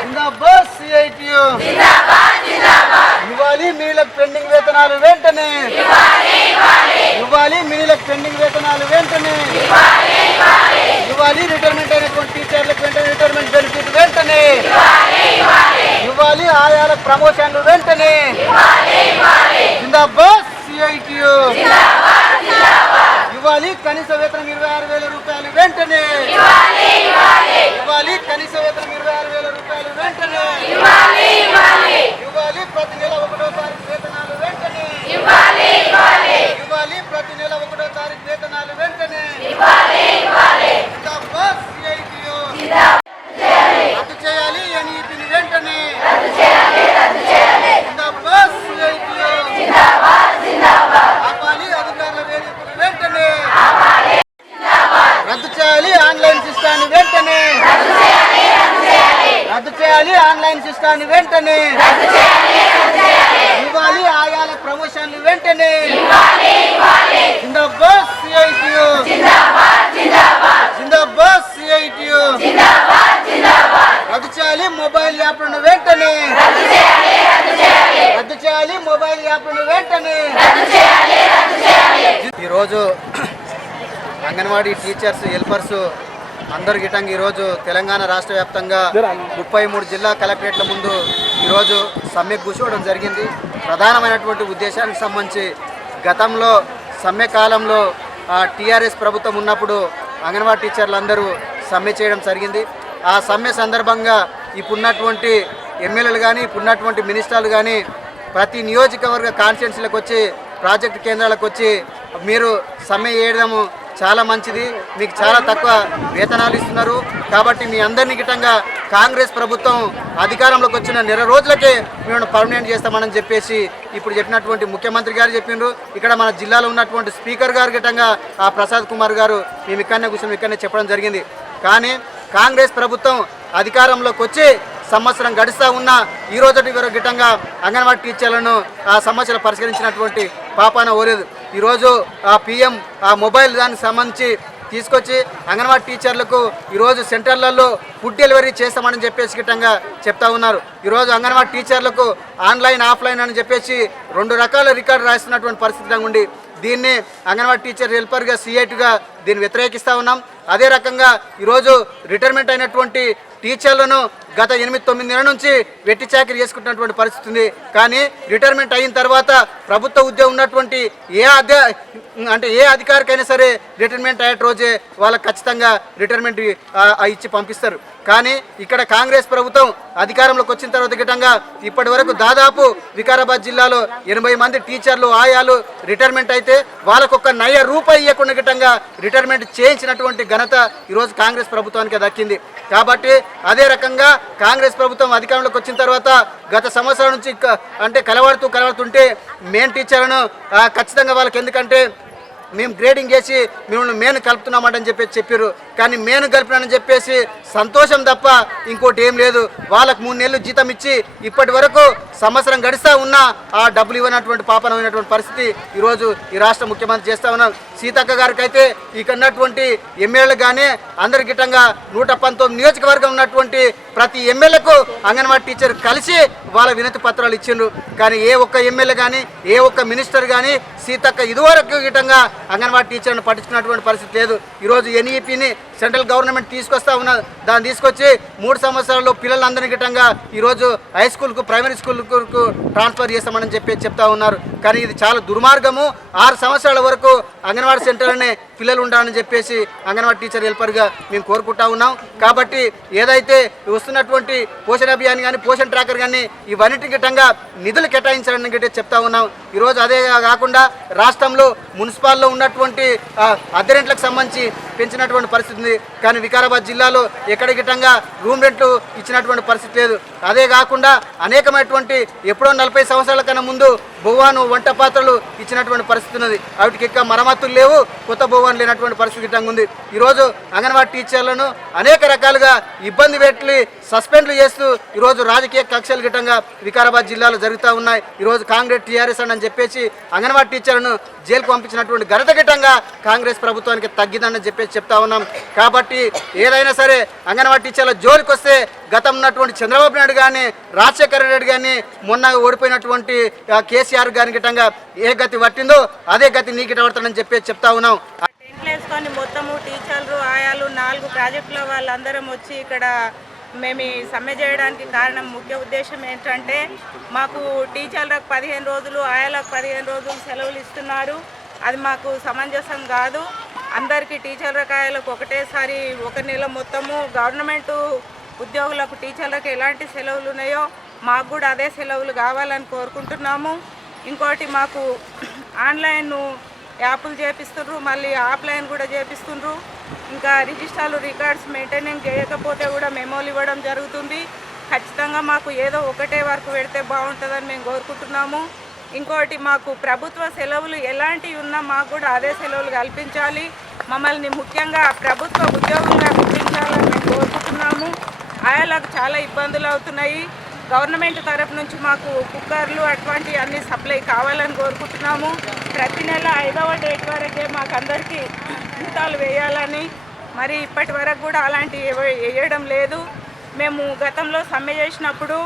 జిందాబాద్ CITU. ఇవ్వాలి మినీలకు pending వేతనాలు వెంటనే. ఇవ్వాలి మినీలకు పెండింగ్ వేతనాలు వెంటనే. ఇవ్వాలి రిటైర్మెంట్ అయినటువంటి టీచర్లకు వెంటనే రిటైర్మెంట్ బెనిఫిట్ వెంటనే. ఇవ్వాలి ఆయాల ప్రమోషన్లు వెంటనే. జిందాబాద్ సిఐటియు. ఇవ్వాలి కనీస వేతనం 26,000 రూపాయలు వెంటనే. ఇవ్వాలి కనీస వేతనం 26,000 రూపాయలు వెంటనే. ఇవ్వాలి ప్రతి నెల 1వ తారీఖు వేతనాలు వెంటనే. ఇవ్వాలి ప్రతి నెల 1వ తారీఖు వేతనాలు వెంటనే. జిందాబాద్ సిఐటియు. రద్దు చేయాలి ఎన్ఈపీని వెంటనే. జిందాబాద్ సిఐటియు. ఆపాలి అధికారుల వేధింపులు వెంటనే. రద్దు చేయాలి ఆన్లైన్ సిస్టాన్ని వెంటనే. రద్దు చేయాలి ఆన్లైన్ సిస్టాన్ని వెంటనే. ఇవ్వాలి ఆయాల ప్రమోషన్లు వెంటనే. జిందాబాద్ సిఐటియు. జిందాబాద్ సిఐటియు. రద్దు చేయాలి మొబైల్ యాప్లను వెంటనే. రద్దు చేయాలి మొబైల్ యాప్లను వెంటనే. ఈరోజు అంగన్వాడీ టీచర్స్ హెల్పర్స్ అందరు గిట్టంగా ఈరోజు తెలంగాణ రాష్ట్ర వ్యాప్తంగా 33 జిల్లా కలెక్టరేట్ల ముందు ఈరోజు సమ్మె కూర్చోవడం జరిగింది. ప్రధానమైనటువంటి ఉద్దేశానికి సంబంధించి గతంలో సమ్మె కాలంలో టీఆర్ఎస్ ప్రభుత్వం ఉన్నప్పుడు అంగన్వాడీ టీచర్లు అందరూ సమ్మె చేయడం జరిగింది. ఆ సమ్మె సందర్భంగా ఇప్పుడున్నటువంటి ఎమ్మెల్యేలు కానీ ఇప్పుడున్నటువంటి మినిస్టర్లు కానీ ప్రతి నియోజకవర్గ కాన్స్టిట్యున్సీలకు వచ్చి ప్రాజెక్టు కేంద్రాలకు వచ్చి మీరు సమ్మె చేయడము చాలా మంచిది, మీకు చాలా తక్కువ వేతనాలు ఇస్తున్నారు కాబట్టి మీ అందరినీ గిట్టంగా కాంగ్రెస్ ప్రభుత్వం అధికారంలోకి వచ్చిన నెల రోజులకే మేము పర్మనెంట్ చేస్తామని చెప్పేసి ఇప్పుడు చెప్పినటువంటి ముఖ్యమంత్రి గారు చెప్పిండ్రు. ఇక్కడ మన జిల్లాలో ఉన్నటువంటి స్పీకర్ గారు గిట్టంగా ఆ ప్రసాద్ కుమార్ గారు మేము ఇక్కడనే కూర్చొని ఇక్కడనే చెప్పడం జరిగింది. కానీ కాంగ్రెస్ ప్రభుత్వం అధికారంలోకి వచ్చి సంవత్సరం గడుస్తూ ఉన్న ఈ రోజు గిట్టంగా అంగన్వాడీ టీచర్లను ఆ సమస్యలు పరిష్కరించినటువంటి పాపాన ఓలేదు. ఈరోజు ఆ పిఎం ఆ మొబైల్ దానికి సంబంధించి తీసుకొచ్చి అంగన్వాడీ టీచర్లకు ఈరోజు సెంటర్లలో ఫుడ్ డెలివరీ చేస్తామని చెప్పేసి గిట్టంగా చెప్తా ఉన్నారు. ఈరోజు అంగన్వాడీ టీచర్లకు ఆన్లైన్ ఆఫ్లైన్ అని చెప్పేసి 2 రకాల రికార్డు రాస్తున్నటువంటి పరిస్థితి ఉండి దీన్ని అంగన్వాడీ టీచర్ హెల్పర్గా సిఐటిగా దీన్ని వ్యతిరేకిస్తూ ఉన్నాం. అదే రకంగా ఈరోజు రిటైర్మెంట్ అయినటువంటి టీచర్లను గత 8-9 నెలల నుంచి వెట్టి చాకరీ చేసుకుంటున్నటువంటి పరిస్థితి ఉంది. కానీ రిటైర్మెంట్ అయిన తర్వాత ప్రభుత్వ ఉద్యోగం ఉన్నటువంటి ఏ అధికారికైనా సరే రిటైర్మెంట్ అయ్యే రోజే వాళ్ళకి ఖచ్చితంగా రిటైర్మెంట్ ఇచ్చి పంపిస్తారు. కానీ ఇక్కడ కాంగ్రెస్ ప్రభుత్వం అధికారంలోకి వచ్చిన తర్వాత గిట్టంగా ఇప్పటి వరకు దాదాపు వికారాబాద్ జిల్లాలో 80 మంది టీచర్లు ఆయాలు రిటైర్మెంట్ అయితే వాళ్ళకు ఒక్క నయ రూపాయి ఇవ్వకుండా గిట్టంగా రిటైర్మెంట్ చేయించినటువంటి ఘనత ఈరోజు కాంగ్రెస్ ప్రభుత్వానికి దక్కింది. కాబట్టి అదే రకంగా కాంగ్రెస్ ప్రభుత్వం అధికారంలోకి వచ్చిన తర్వాత గత సంవత్సరం నుంచి కలవడుతుంటే మెయిన్ టీచర్లను ఖచ్చితంగా వాళ్ళకి ఎందుకంటే మేము గ్రేడింగ్ చేసి మిమ్మల్ని మేను కలుపుతున్నామని చెప్పారు. కానీ మేను కలిపినానని చెప్పేసి సంతోషం తప్ప ఇంకోటి ఏం లేదు. వాళ్ళకు 3 నెలలు జీతం ఇచ్చి ఇప్పటి వరకు సంవత్సరం గడిస్తూ ఉన్నా ఆ డబ్బులు ఇవ్వనటువంటి పాపనమైనటువంటి పరిస్థితి ఈరోజు ఈ రాష్ట్ర ముఖ్యమంత్రి చేస్తూ ఉన్నాం. సీతక్క గారికి అయితే ఇక ఉన్నటువంటి ఎమ్మెల్యేలు కానీ అందరి గిట్టంగా 119 నియోజకవర్గం ఉన్నటువంటి ప్రతి ఎమ్మెల్యేకు అంగన్వాడీ టీచర్ కలిసి వాళ్ళ వినతి పత్రాలు ఇచ్చిండ్రు. కానీ ఏ ఒక్క ఎమ్మెల్యే కానీ ఏ ఒక్క మినిస్టర్ కానీ సీతక్క ఇదివరకు గిట్టంగా అంగన్వాడీ టీచర్ను పట్టించుకున్నటువంటి పరిస్థితి లేదు. ఈరోజు ఎన్ఈపీని సెంట్రల్ గవర్నమెంట్ తీసుకొస్తా ఉన్నది. దాన్ని తీసుకొచ్చి 3 సంవత్సరాల్లో పిల్లలందరినీ గిట్టంగా ఈరోజు హై స్కూల్కు ప్రైమరీ స్కూల్కు ట్రాన్స్ఫర్ చేస్తామని చెప్తా ఉన్నారు. కానీ ఇది చాలా దుర్మార్గము. 6 సంవత్సరాల వరకు అంగన్వాడీ సెంటర్లోనే పిల్లలు ఉండాలని చెప్పేసి అంగన్వాడీ టీచర్ హెల్పర్గా మేము కోరుకుంటా ఉన్నాం. కాబట్టి ఏదైతే వస్తున్నటువంటి పోషణ అభియాన్ కానీ పోషణ ట్రాకర్ కానీ ఇవన్నిటి గిట్టంగా నిధులు కేటాయించాలని గిట్టే చెప్తా ఉన్నాం. ఈరోజు అదే కాకుండా రాష్ట్రంలో మున్సిపాల్లో ఉన్నటువంటి అద్దె రెంట్లకు సంబంధించి పెంచినటువంటి పరిస్థితి ఉంది. కానీ వికారాబాద్ జిల్లాలో ఎక్కడ గిట్టంగా రూమ్ రెంట్లు ఇచ్చినటువంటి పరిస్థితి లేదు. అదే కాకుండా అనేకమైనటువంటి ఎప్పుడో 40 సంవత్సరాల కన్నా ముందు బొవ్వాను వంట పాత్రలు ఇచ్చినటువంటి పరిస్థితి ఉన్నది. వాటికి ఇంకా మరమ్మతులు లేవు, కొత్త బొవ్వాను లేనటువంటి పరిస్థితి గిట్టంగా ఉంది. ఈరోజు అంగన్వాడీ టీచర్లను అనేక రకాలుగా ఇబ్బంది పెట్టి సస్పెండ్లు చేస్తూ ఈరోజు రాజకీయ కక్షలు గిట్టంగా వికారాబాద్ జిల్లాలో జరుగుతూ ఉన్నాయి. ఈరోజు కాంగ్రెస్ టీఆర్ఎస్ అని చెప్పేసి అంగన్వాడీ టీచర్లను జైలుకు పంపించినటువంటి ఘనత గిట్టంగా కాంగ్రెస్ ప్రభుత్వానికి తగ్గిదని చెప్పేసి చెప్తా ఉన్నాం. కాబట్టి ఏదైనా సరే అంగన్వాడీ టీచర్ల జోలికి వస్తే గతం ఉన్నటువంటి చంద్రబాబు నాయుడు కానీ రాజశేఖర రెడ్డి కానీ మొన్న ఓడిపోయినటువంటి కేసీఆర్ గారి గిట్టంగా ఏ గతి పట్టిందో అదే గతి నీ గిట్ట పడతానని చెప్పేసి చెప్తా ఉన్నాం. వేసుకొని మొత్తము టీచర్లు ఆయాలు 4 ప్రాజెక్టుల వాళ్ళందరం వచ్చి ఇక్కడ మేము ఈ సమ్మె చేయడానికి కారణం ముఖ్య ఉద్దేశం ఏంటంటే మాకు టీచర్లకు 15 రోజులు ఆయాలకు 15 రోజులు సెలవులు ఇస్తున్నారు. అది మాకు సమంజసం కాదు. అందరికీ టీచర్లకు ఆయాలకు ఒకటేసారి 1 నెల మొత్తము గవర్నమెంట్ ఉద్యోగులకు టీచర్లకు ఎలాంటి సెలవులు ఉన్నాయో మాకు కూడా అదే సెలవులు కావాలని కోరుకుంటున్నాము. ఇంకోటి మాకు ఆన్లైన్ యాప్లు చేపిస్తున్నారు, మళ్ళీ ఆఫ్లైన్ కూడా చేపిస్తున్నారు. ఇంకా రిజిస్టర్లు రికార్డ్స్ మెయింటెనెన్స్ చేయకపోతే కూడా మెమోలు ఇవ్వడం జరుగుతుంది. ఖచ్చితంగా మాకు ఏదో ఒకటే వర్క్ పెడితే బాగుంటుందని మేము కోరుకుంటున్నాము. ఇంకోటి మాకు ప్రభుత్వ సెలవులు ఎలాంటివి ఉన్నా మాకు కూడా అదే సెలవులు కల్పించాలి. మమ్మల్ని ముఖ్యంగా ప్రభుత్వ ఉద్యోగులుగా గుర్తించాలని మేము కోరుకుంటున్నాము. ఆయాలకు చాలా ఇబ్బందులు అవుతున్నాయి. గవర్నమెంట్ తరఫు నుంచి మాకు కుక్కర్లు అటువంటి అన్ని సప్లై కావాలని కోరుకుంటున్నాము. ప్రతి నెల 5వ డేట్ వరకే మాకు అందరికీ జీతాలు వేయాలని, మరి ఇప్పటి వరకు కూడా అలాంటివి వేయడం లేదు. మేము గతంలో సమ్మె చేసినప్పుడు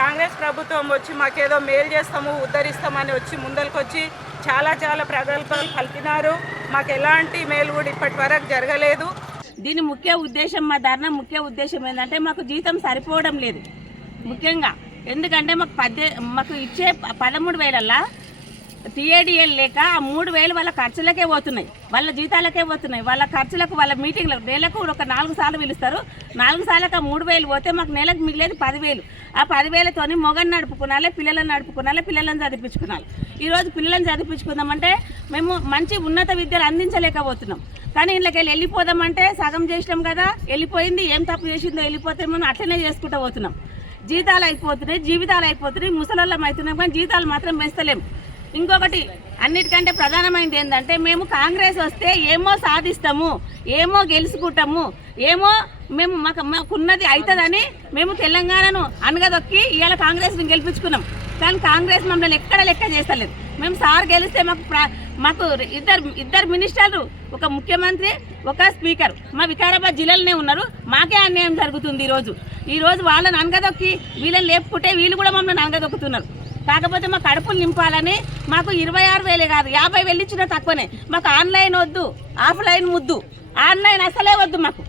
కాంగ్రెస్ ప్రభుత్వం వచ్చి మాకేదో మేలు చేస్తాము ఉద్ధరిస్తామని వచ్చి ముందరికి వచ్చి చాలా ప్రగల్భాలు పలికినారు. మాకు ఎలాంటి మేలు కూడా ఇప్పటి వరకు జరగలేదు. దీని ముఖ్య ఉద్దేశం, మా ధర్నా ముఖ్య ఉద్దేశం ఏంటంటే మాకు జీతం సరిపోవడం లేదు. ముఖ్యంగా ఎందుకంటే మాకు ఇచ్చే 13,000లా టీఏడిఎల్ లేక 3,000 వాళ్ళ ఖర్చులకే పోతున్నాయి, వాళ్ళ జీతాలకే పోతున్నాయి. వాళ్ళ ఖర్చులకు వాళ్ళ మీటింగ్లకు నెలకు ఒక 4 సార్లు పిలుస్తారు. 4 సార్లకు 3,000 పోతే మాకు నెలకు మిగిలేదు 10,000. ఆ 10,000తోని మొగని నడుపుకునాలి, పిల్లలను నడుపుకునాలి, పిల్లలను చదివించుకునాలి. ఈరోజు పిల్లలను చదివించుకుందామంటే మేము మంచి ఉన్నత విద్యను అందించలేకపోతున్నాం. కానీ ఇళ్ళకి వెళ్ళిపోదామంటే సగం చేసినాం కదా, వెళ్ళిపోయింది, ఏం తప్పు చేసిందో వెళ్ళిపోతే మనం అట్లనే చేసుకుంటూ పోతున్నాం. జీతాలు అయిపోతున్నాయి, జీవితాలు అయిపోతున్నాయి, ముసలోళ్ళం అవుతున్నాం, కానీ జీతాలు మాత్రం పెంచలేము. ఇంకొకటి అన్నిటికంటే ప్రధానమైనది ఏంటంటే మేము కాంగ్రెస్ వస్తే ఏమో సాధిస్తాము, ఏమో గెలుచుకుంటాము, ఏమో మేము మాకున్నది అవుతుందని మేము తెలంగాణను అనగదొక్కి ఇవాళ కాంగ్రెస్ని గెలిపించుకున్నాం. కానీ కాంగ్రెస్ మమ్మల్ని ఎక్కడ లెక్క చేస్తలేదు. మేము సార్ గెలిస్తే మాకు ఇద్దరు మినిస్టర్లు, ఒక ముఖ్యమంత్రి, ఒక స్పీకర్ మా వికారాబాద్ జిల్లాలోనే ఉన్నారు. మాకే అన్యాయం జరుగుతుంది. ఈరోజు వాళ్ళని అనగదొక్కి వీళ్ళని లేపుకుంటే వీళ్ళు కూడా మమ్మల్ని అనగదొక్కుతున్నారు. కాకపోతే మా కడుపులు నింపాలని మాకు 26,000 కాదు 50,000 ఇచ్చినా తక్కువనే. మాకు ఆన్లైన్ వద్దు, ఆఫ్లైన్ ముద్దు. ఆన్లైన్ అసలే వద్దు మాకు.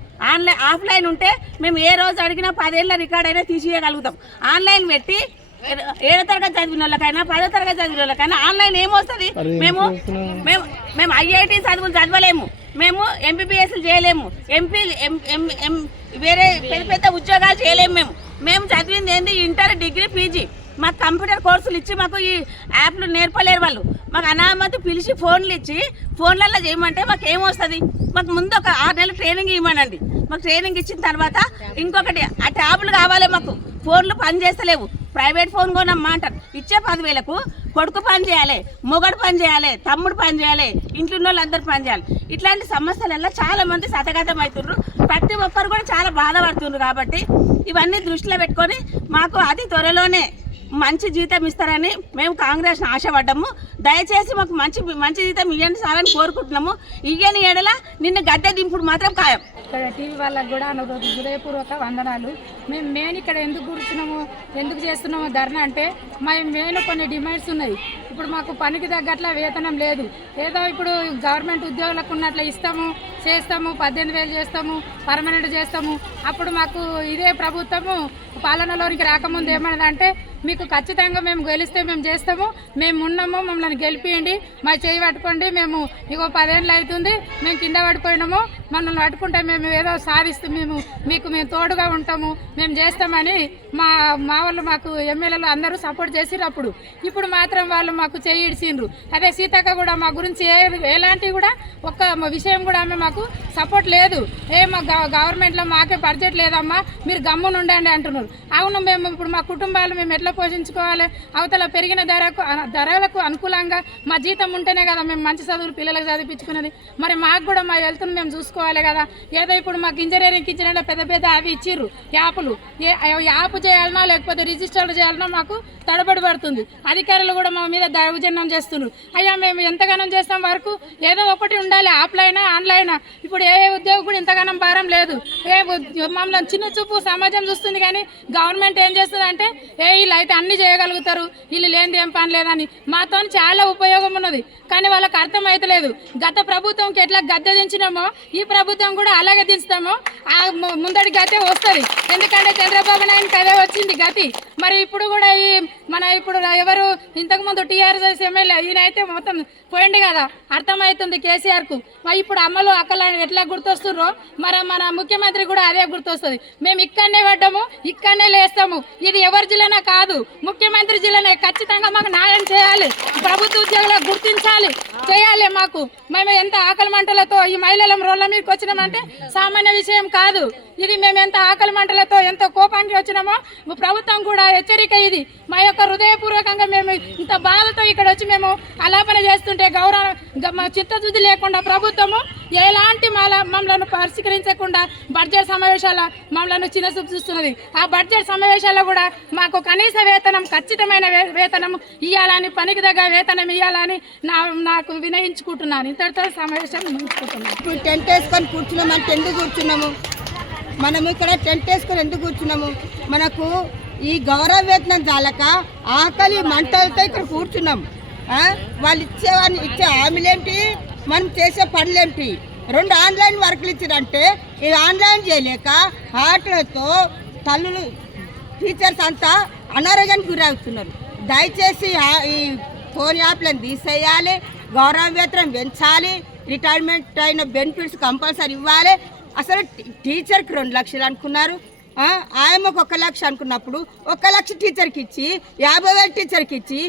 ఆఫ్లైన్ ఉంటే మేము ఏ రోజు అడిగినా 10 ఏళ్ళ రికార్డ్ అయినా తీసేయగలుగుతాం. ఆన్లైన్ పెట్టి 7వ తరగతి చదివిన వాళ్ళకైనా 10వ తరగతి చదివిన వాళ్ళకైనా ఆన్లైన్ ఏమొస్తుంది? మేము ఐఐటి చదువులు చదవలేము, మేము ఎంబీబీఎస్లు చేయలేము, వేరే పెద్ద ఉద్యోగాలు చేయలేము. మేము చదివింది ఏంది ఇంటర్, డిగ్రీ, పీజీ. మాకు కంప్యూటర్ కోర్సులు ఇచ్చి మాకు ఈ యాప్లు నేర్పలేరు వాళ్ళు. మాకు అనామతి పిలిచి ఫోన్లు ఇచ్చి ఫోన్లలో చేయమంటే మాకు ఏమొస్తుంది? మాకు ముందు ఒక 6 నెలలు ట్రైనింగ్ ఇవ్వమనండి. మాకు ట్రైనింగ్ ఇచ్చిన తర్వాత ఇంకొకటి ఆ ట్యాబ్లు కావాలి. మాకు ఫోన్లు పని చేస్తలేవు. ప్రైవేట్ ఫోన్ కొనమ్మా అంటారు. ఇచ్చే 10,000కు కొడుకు పని చేయాలి, మొగడు పని చేయాలి, తమ్ముడు పని చేయాలి, ఇంట్లో వాళ్ళందరూ పని చేయాలి. ఇట్లాంటి సమస్యలలో చాలా మంది సతగతం అవుతున్నారు. ప్రతి ఒక్కరు కూడా చాలా బాధపడుతున్నారు. కాబట్టి ఇవన్నీ దృష్టిలో పెట్టుకొని మాకు అతి త్వరలోనే మంచి జీతం ఇస్తారని మేము కాంగ్రెస్ ఆశపడ్డాము. దయచేసి మాకు మంచి జీతం ఇవ్వండి సార్ అని కోరుకుంటున్నాము. ఇయ్యని ఎడల నిన్న గద్దె దింపుడు మాత్రం ఖాయం. ఇక్కడ టీవీ వాళ్ళకు కూడా హృదయపూర్వక వందనాలు. మేము మెయిన్ ఇక్కడ ఎందుకు కూర్చున్నాము, ఎందుకు చేస్తున్నామో ధర్నా అంటే మా మెయిన్ కొన్ని డిమాండ్స్ ఉన్నాయి. ఇప్పుడు మాకు పనికి తగ్గట్ల వేతనం లేదు. ఏదో ఇప్పుడు గవర్నమెంట్ ఉద్యోగులకు ఉన్నట్ల ఇస్తాము, చేస్తాము, 18,000 చేస్తాము, పర్మనెంట్ చేస్తాము. అప్పుడు మాకు ఇదే ప్రభుత్వము పాలనలోనికి రాకముందు ఏమన్నదంటే మీకు ఖచ్చితంగా మేము గెలిస్తే మేము చేస్తాము, మేము ఉన్నాము, మమ్మల్ని గెలిపియండి, మా చేయి పట్టుకోండి, మేము ఇగో 10 ఏళ్ళు అవుతుంది మేము కింద పడిపోయినాము, మమ్మల్ని పట్టుకుంటే మేము ఏదో సాధిస్తూ మేము తోడుగా ఉంటాము, మేము చేస్తామని మా వాళ్ళు మాకు ఎమ్మెల్యేలు అందరూ సపోర్ట్ చేసిరు. ఇప్పుడు మాత్రం వాళ్ళు మాకు చేయి ఇడిచిండ్రు. అదే సీతక్క కూడా మా గురించి ఎలాంటి కూడా ఒక్క విషయం కూడా ఆమె మాకు మాకు సపోర్ట్ లేదు. మా గవర్నమెంట్లో మాకే బడ్జెట్ లేదమ్మా, మీరు గమ్మున ఉండండి అంటున్నారు. అవును, మేము ఇప్పుడు మా కుటుంబాలు మేము ఎట్లా పోషించుకోవాలి? అవతల పెరిగిన ధరలకు అనుకూలంగా మా జీతం ఉంటేనే కదా మేము మంచి చదువులు పిల్లలకు చదివించుకున్నది. మరి మాకు కూడా మా హెల్త్ను మేము చూసుకోవాలి కదా. ఏదో ఇప్పుడు మాకు ఇంజనీరింగ్ ఇచ్చిన పెద్ద పెద్ద అవి ఇచ్చిర్రు యాప్లు, యాప్ చేయాలన్నా లేకపోతే రిజిస్టర్ చేయాలన్నా మాకు తడబడి పడుతుంది. అధికారులు కూడా మా మీద దౌర్జన్యం చేస్తున్నారు. అయ్యా మేము ఎంతగానం చేస్తాం వరకు ఏదో ఒకటి ఉండాలి, ఆఫ్లైన్ ఆన్లైన్. ఇప్పుడు ఏ ఉద్యోగం కూడా ఇంతగానం భారం లేదు. మమ్మల్ని చిన్న చూపు సమాజం చూస్తుంది, కానీ గవర్నమెంట్ ఏం చేస్తుంది అంటే వీళ్ళు అయితే అన్ని చేయగలుగుతారు, వీళ్ళు లేనిది ఏం పని లేదని. మాతో చాలా ఉపయోగం ఉన్నది, కానీ వాళ్ళకి అర్థం అవుతలేదు. గత ప్రభుత్వంకి ఎట్లా గద్దె దించినామో ఈ ప్రభుత్వం కూడా అలాగే దించుతామో ఆ ముందడి గతే వస్తుంది. ఎందుకంటే చంద్రబాబు నాయుడుకి అదే వచ్చింది గతి. మరి ఇప్పుడు కూడా ఇప్పుడు ఎవరు ఇంతకుముందు టీఆర్ఎస్ ఎమ్మెల్యే ఈయనైతే మొత్తం పోయింది కదా, అర్థమవుతుంది కేసీఆర్కు. మరి ఇప్పుడు అమ్మలు అక్కలు ఎట్లా గుర్తొస్తుర్రో మరి మన ముఖ్యమంత్రి కూడా అదే గుర్తొస్తుంది. మేము ఇక్కడనే పడ్డాము, ఇక్కడనే లేస్తాము. ఇది ఎవరి జిల్లానే కాదు, ముఖ్యమంత్రి జిల్లానే. ఖచ్చితంగా మాకు న్యాయం చేయాలి, ప్రభుత్వ ఉద్యోగులకు గుర్తించాలి, చేయాలి. మాకు మేము ఎంత ఆకలి మంటలతో ఈ మహిళల రోడ్ల మీదకి వచ్చినామంటే సామాన్య విషయం కాదు. ఇది మేము ఎంత ఆకలి మంటలతో ఎంతో కోపానికి వచ్చినామో ప్రభుత్వం కూడా హెచ్చరిక. ఇది మా యొక్క హృదయపూర్వకంగా మేము ఇంత బాధతో ఇక్కడ వచ్చి మేము ఆలాపన చేస్తుంటే మా చిత్తశుద్ధి లేకుండా ప్రభుత్వము ఎలాంటి మమ్మల్ని పరిష్కరించకుండా బడ్జెట్ సమావేశాల మమ్మల్ని చిన్నచూపు చూస్తున్నది. ఆ బడ్జెట్ సమావేశాల్లో కూడా మాకు కనీస వేతనం, ఖచ్చితమైన వేతనం ఇవ్వాలని, పనికి తగ్గ వేతనం ఇవ్వాలని నాకు వినయించుకుంటున్నాను. ఇంతటితో సమావేశం ముగించుకుంటున్నాను. ఇప్పుడు టెంట్ వేసుకొని కూర్చున్నామంటే ఎందుకు కూర్చున్నాము? మనము ఇక్కడ టెంట్ వేసుకొని ఎందుకు కూర్చున్నాము? మనకు ఈ గౌరవ వేతనం చాలక ఆకలి మంటలతో ఇక్కడ కూర్చున్నాం. వాళ్ళు ఇచ్చే హామీలేంటి, మనం చేసే పనులేంటి? 2 ఆన్లైన్ వర్కులు ఇచ్చారంటే ఇది ఆన్లైన్ చేయలేక ఆటలతో తల్లులు టీచర్స్ అంతా అనారోగ్యానికి గురవుతున్నారు. దయచేసి ఈ ఫోన్ యాప్లను తీసేయాలి, గౌరవ వేతనం పెంచాలి, రిటైర్మెంట్ అయిన బెనిఫిట్స్ కంపల్సరీ ఇవ్వాలి. అసలు టీచర్కి 2 లక్షలు అనుకున్నారు, ఆయమ్మకు 1 లక్ష అనుకున్నప్పుడు 1 లక్ష టీచర్కి ఇచ్చి 50,000 టీచర్కి ఇచ్చి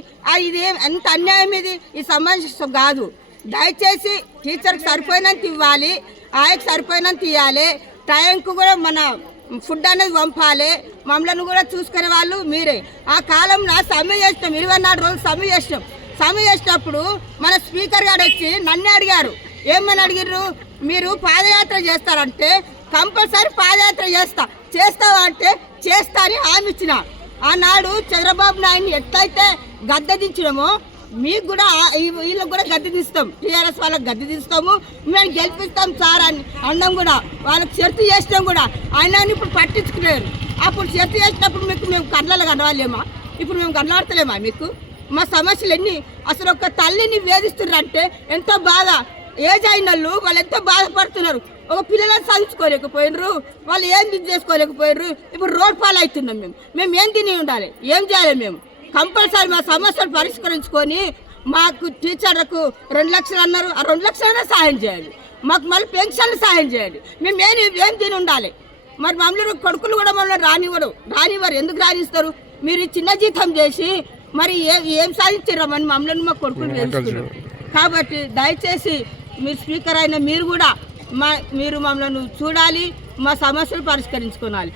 ఇది ఎంత అన్యాయం! ఇది సమంజసం కాదు. దయచేసి టీచర్కి సరిపోయినంత ఇవ్వాలి, ఆయనకు సరిపోయినంత ఇవ్వాలి. టైంకు కూడా మన ఫుడ్ అనేది పంపాలి. మమ్మల్ని కూడా చూసుకునే వాళ్ళు మీరే. ఆ కాలంలో సమ్మె చేసినాం, 24 రోజులు సమ్మె చేసినాం. సమ్మె చేసినప్పుడు మన స్పీకర్ గారు వచ్చి నన్ను అడిగారు, ఏమని అడిగారు? మీరు పాదయాత్ర చేస్తారంటే కంపల్సరీ పాదయాత్ర చేస్తావా అంటే చేస్తా అని హామీ ఇచ్చిన. ఆనాడు చంద్రబాబు నాయుడిని ఎట్లయితే గద్దె దించినామో మీకు కూడా వీళ్ళకి కూడా గద్దె దిస్తాం, టీఆర్ఎస్ వాళ్ళకి గద్దె దిస్తాము, మేము గెలిపిస్తాం సార్ అని అన్నం కూడా. వాళ్ళకి షరతు చేసినాం కూడా, ఆయన ఇప్పుడు పట్టించుకున్నారు. అప్పుడు షరతు చేసినప్పుడు మేము కళ్ళలు కనవాలేమా? ఇప్పుడు మేము కనబడతలేమా మీకు? మా సమస్యలు ఎన్ని? అసలు ఒక తల్లిని వేధిస్తున్నారంటే ఎంతో బాధ. ఏజ్ అయిన వాళ్ళు ఎంతో బాధపడుతున్నారు. ఒక పిల్లలను చదువుకోలేకపోయినరు, వాళ్ళు ఏం చేసుకోలేకపోయినరు. ఇప్పుడు రోడ్ పాలు అవుతున్నాం. మేము ఏం తిని ఉండాలి, ఏం చేయాలి? మేము కంపల్సరీ మా సమస్యలు పరిష్కరించుకొని మాకు టీచర్లకు 2 లక్షలు అన్నారు, ఆ 2 లక్షలైనా సాయం చేయాలి. మాకు మళ్ళీ పెన్షన్లు సాయం చేయాలి. మేము ఏం తిని ఉండాలి? మరి మమ్మల్ని కొడుకులు కూడా మమ్మల్ని రానివ్వరు. ఎందుకు రానిస్తారు? మీరు చిన్న జీతం చేసి మరి ఏం సాధించారని మమ్మల్ని మా కొడుకులు తెలుసుకున్నారు. కాబట్టి దయచేసి మీరు స్పీకర్ అయిన మీరు కూడా మీరు మమ్మల్ని చూడాలి, మా సమస్యలు పరిష్కరించుకోవాలి.